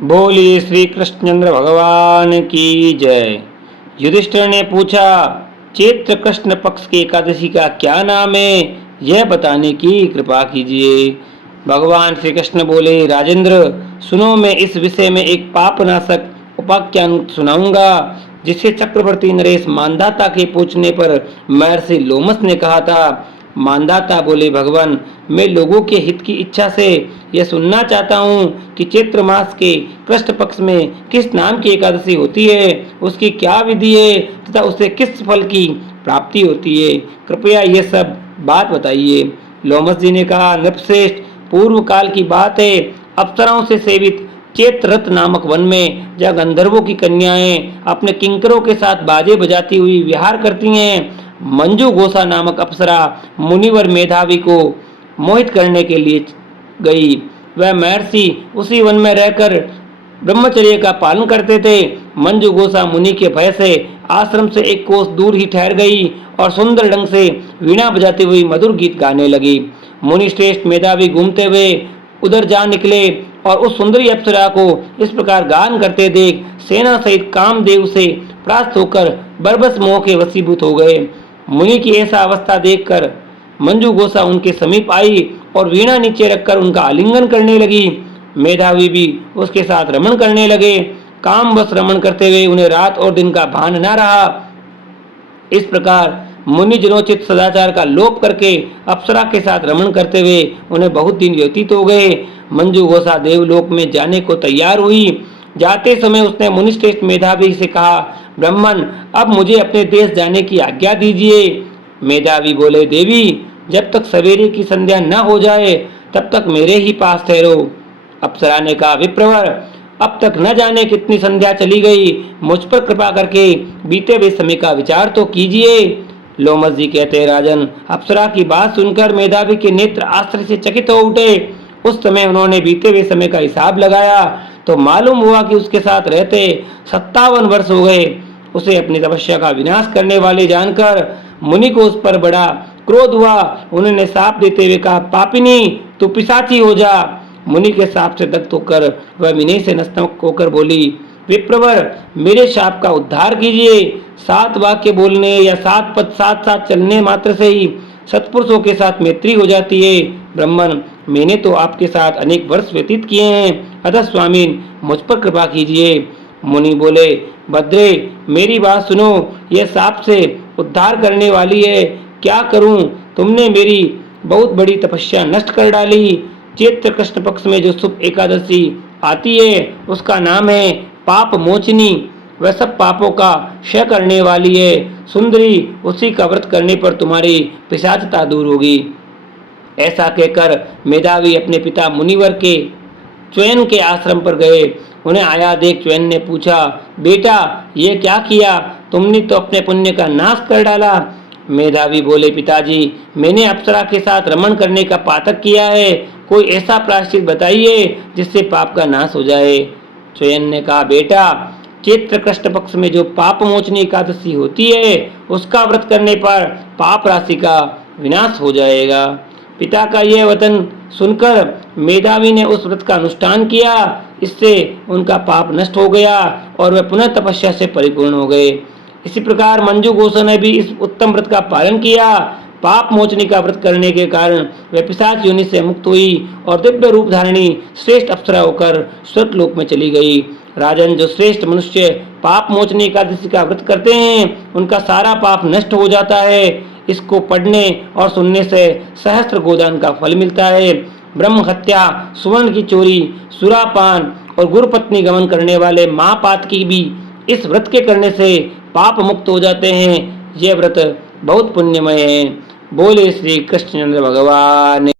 बोलिए श्री कृष्णचंद्र भगवान की जय। युधिष्ठिर ने पूछा, चैत्र कृष्ण पक्ष की एकादशी का क्या नाम है, यह बताने की कृपा कीजिए। भगवान श्री कृष्ण बोले, राजेंद्र सुनो, मैं इस विषय में एक पापनाशक उपाख्यान सुनाऊंगा जिसे चक्रवर्ती नरेश मानधाता के पूछने पर महर्षि लोमस ने कहा था। मानधाता बोले, भगवान मैं लोगों के हित की इच्छा से यह सुनना चाहता हूँ कि चैत्र मास के कृष्ण पक्ष में किस नाम की एकादशी होती है, उसकी क्या विधि है तथा उससे किस फल की प्राप्ति होती है, कृपया ये सब बात बताइए। लोमस जी ने कहा, नृपश्रेष्ठ पूर्व काल की बात है, अप्सराओं से सेवित चैत्ररथ नामक वन में जहाँ गंधर्वों की कन्याएं अपने किंकरों के साथ बाजे बजाती हुई विहार करती हैं, मंजू घोषा नामक अप्सरा मुनिवर मेधावी को मोहित करने के लिए गई। वह महर्षि उसी वन में रहकर ब्रह्मचर्य का पालन करते थे। मंजू घोषा मुनि के भय से आश्रम से एक कोस दूर ही ठहर गई और सुंदर ढंग से वीणा बजाती हुई मधुर गीत गाने लगी। मुनि श्रेष्ठ मेधावी घूमते हुए उधर जा निकले और उस सुंदरी अप्सरा को इस प्रकार गान करते देख सेना सहित कामदेव से परास्त होकर बरबस मोह के वशीभूत हो गए। मुनि की ऐसा अवस्था देखकर मंजू घोषा उनके समीप आई और वीणा नीचे रखकर उनका आलिंगन करने लगी। मेधावी भी उसके साथ रमण करने लगे। काम बस रमण करते हुए उन्हें रात और दिन का भान न रहा। इस प्रकार मुनि जनोचित सदाचार का लोप करके अप्सरा के साथ रमण करते हुए उन्हें बहुत दिन व्यतीत हो गए। मंजू घोषा देवलोक में जाने को तैयार हुई। जाते समय उसने मुनिश्रेष्ठ मेधावी से कहा, ब्राह्मण अब मुझे अपने देश जाने की आज्ञा दीजिए। मेधावी बोले, देवी जब तक सवेरे की संध्या न हो जाए तब तक मेरे ही पास ठहरो। अप्सरा ने कहा, विप्रवर अब तक न जाने कितनी संध्या चली गई, मुझ पर कृपा करके बीते हुए समय का विचार तो कीजिए। लोमस जी कहते हैं, राजन अप्सरा की बात सुनकर मेधावी के नेत्र आश्चर्य से चकित हो उठे। उस समय उन्होंने बीते हुए समय का हिसाब लगाया तो मालूम हुआ कि उसके साथ रहते 57 वर्ष हो गए। उसे अपनी तपस्या का विनाश करने वाले जानकर मुनि को उस पर बड़ा क्रोध हुआ। उन्होंने साप देते हुए कहा, पापिनी तू पिशाची हो जा। मुनि के साप से दग्ध होकर वह विनय से नतमस्तक होकर बोली, विप्रवर मेरे शाप का उद्धार कीजिए। 7 वाक्य बोलने या 7 पद साथ साथ चलने मात्र से ही सत्पुरुषों के साथ मैत्री हो जाती है। ब्राह्मण मैंने तो आपके साथ अनेक वर्ष व्यतीत किए हैं, अतः स्वामी मुझ पर कृपा कीजिए। मुनि बोले, भद्रे मेरी बात सुनो, यह साप से उद्धार करने वाली है, क्या करूं? तुमने मेरी बहुत बड़ी तपस्या नष्ट कर डाली। चैत्र कृष्ण पक्ष में जो शुभ एकादशी आती है उसका नाम है पाप मोचनी। वह सब पापों का क्षय करने वाली है। सुंदरी उसी का व्रत करने पर तुम्हारी पिशाचता दूर होगी। ऐसा कहकर मेधावी अपने पिता मुनिवर के च्वयन के आश्रम पर गए। उन्हें आया देख च्वयन ने पूछा, बेटा ये क्या किया? तुमने तो अपने पुण्य का नाश कर डाला। मेधावी बोले, पिताजी मैंने अप्सरा के साथ रमण करने का पातक किया है, कोई ऐसा प्रायश्चित बताइए जिससे पाप का नाश हो जाए। च्वयन ने कहा, बेटा चैत्र कृष्ण पक्ष में जो पाप मोचनी एकादशी होती है उसका व्रत करने पर पाप राशि का विनाश हो जाएगा। पिता का यह वचन सुनकर मेधावी ने उस व्रत का अनुष्ठान किया। इससे उनका पाप नष्ट हो गया और वे पुनः तपस्या से परिपूर्ण हो गए। इसी प्रकार मंजू घोषा ने भी इस उत्तम व्रत का पालन किया। पाप मोचनी का व्रत करने के कारण वे पिशाच योनि से मुक्त हुई और दिव्य रूप धारिणी श्रेष्ठ अप्सरा होकर स्वर्गलोक में चली गई। राजन जो श्रेष्ठ मनुष्य पाप मोचनी एकादशी का व्रत करते हैं उनका सारा पाप नष्ट हो जाता है। इसको पढ़ने और सुनने से सहस्त्र गोदान का फल मिलता है। ब्रह्म हत्या, सुवर्ण की चोरी, सुरापान और गुरुपत्नी गमन करने वाले महापातकी भी इस व्रत के करने से पाप मुक्त हो जाते हैं। यह व्रत बहुत पुण्यमय है। बोले श्री कृष्णचंद्र भगवान।